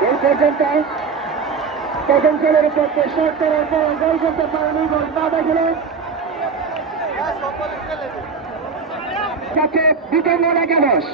এই পর্যন্ত ছেলের পক্ষে শট করার পর গোল করতে পারেনি গোল বাধা গেল দ্বিতীয় গোল একাদশ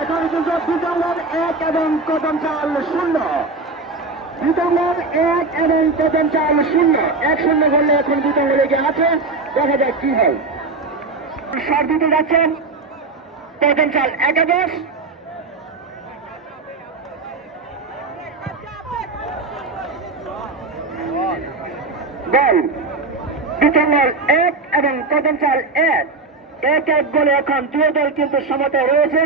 এখন কিন্তু বিতঙ্গন এক এবং কদম চাল শূন্য। বিতঙ্গন এক এবং কদম চাল শূন্য। এক শূন্য করলে এখন বিতঙ্গ লেগে আছে। দেখা যাক কি হয়। শট দিতে যাচ্ছেন। কদম চাল একাদশ। গোল বিতঙ্গল এক এবং কদম চাল এক। এক এক গোলে এখন দুই দল কিন্তু সমতায় রয়েছে।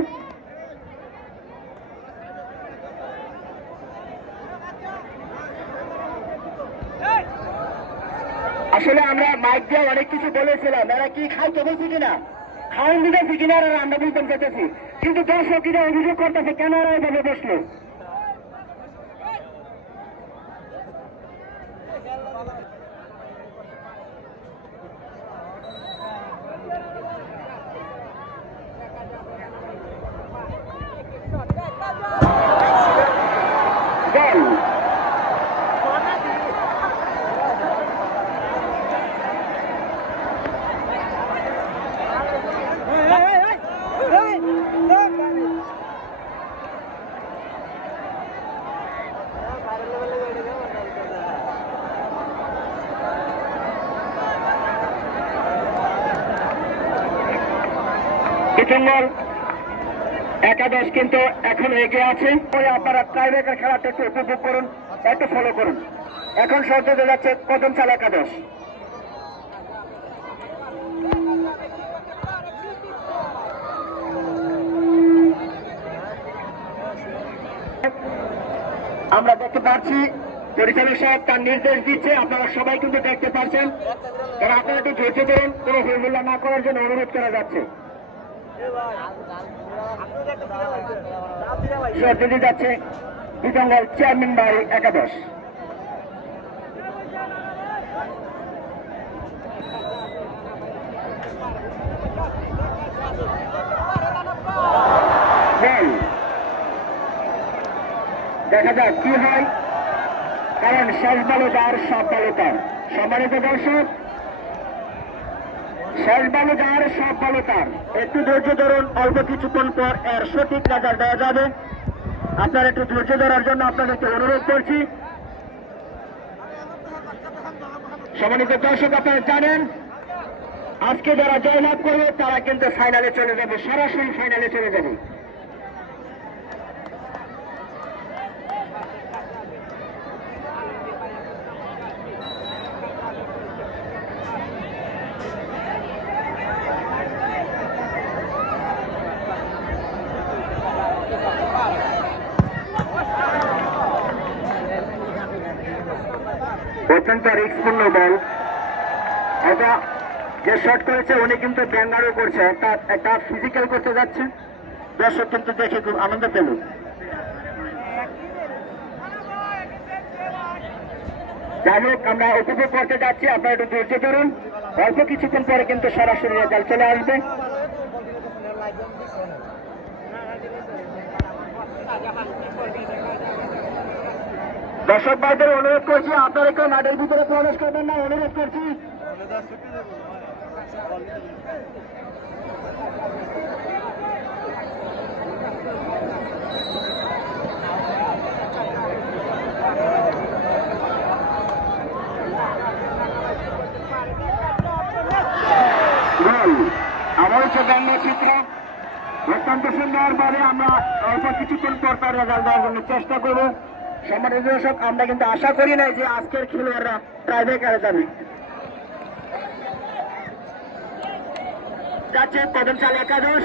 আসলে আমরা মাইক দিয়ে অনেক কিছু বলেছিলাম। এরা কি খাইতে বলছি কিনা? খাওয়ান দিতেছি কিনা আমরা বুঝতে চাইতেছি। কিন্তু দর্শকরা অভিযোগ করতেছে, কেন এরা এভাবে বসল গোল ডিসেম্বর একাদশ কিন্তু এখন এগিয়ে আছে। ওই আপনারা ট্রাইব্রেকার খেলাটা একটু উপভোগ করুন, একটু ফলো করুন। এখন হয়ে যাচ্ছে, কদম চাল একাদশ। আমরা দেখতে পাচ্ছি, পরিচালক সাহেব তার নির্দেশ দিচ্ছে, আপনারা সবাই কিন্তু দেখতে পাচ্ছেন। কারণ আপনারা একটু ধৈর্য ধরুন, কোনো হইহুল্লা না করার জন্য অনুরোধ করা যাচ্ছে। চেয়ারম্যান বাড়ি একাদশ। দেখা যাক কি হয়। কারণ শেষ বালো যার সব বালো তার। সম্মানিত দর্শক শেষ বালো যার সব বালো তার। একটু ধৈর্য ধরুন, অল্প কিছুক্ষণ পর এর সঠিক রাজার দেওয়া যাবে। আপনার একটু ধৈর্য ধরার জন্য আপনাদেরকে অনুরোধ করছি। সম্মানিত দর্শক, আপনারা জানেন, আজকে যারা জয়লাভ করবে, তারা কিন্তু ফাইনালে চলে যাবে, সরাসরি ফাইনালে চলে যাবে। অত্যন্ত রিস্কপূর্ণ বল এটা যে শট করেছে, উনি কিন্তু ব্যাঙ্গারও করছে। অর্থাৎ একটা ফিজিক্যাল করতে যাচ্ছে। দর্শক কিন্তু দেখে খুব আনন্দ পেল। যাই হোক, আমরা উপভোগ করতে যাচ্ছি। আপনারা একটু ধৈর্য ধরুন। অল্প কিছুক্ষণ পরে কিন্তু সরাসরি রেজাল্ট চলে আসবে। দর্শক ভাইদের অনুরোধ করছি, আপনারা কেউ মাঠের ভিতরে প্রবেশ করবেন না, অনুরোধ করছি। আমার হচ্ছে চিত্র। অত্যন্ত সুন্দর ভাবে আমরা অল্প কিছুক্ষণ পর তার রেজাল্ট দেওয়ার জন্য চেষ্টা করব। সম্মানিত দর্শক, আমরা কিন্তু আশা করি নাই যে আজকের খেলোয়াড়রা টাইব্রেকারে যাবে। যাচ্ছে কদম চাল একাদশ।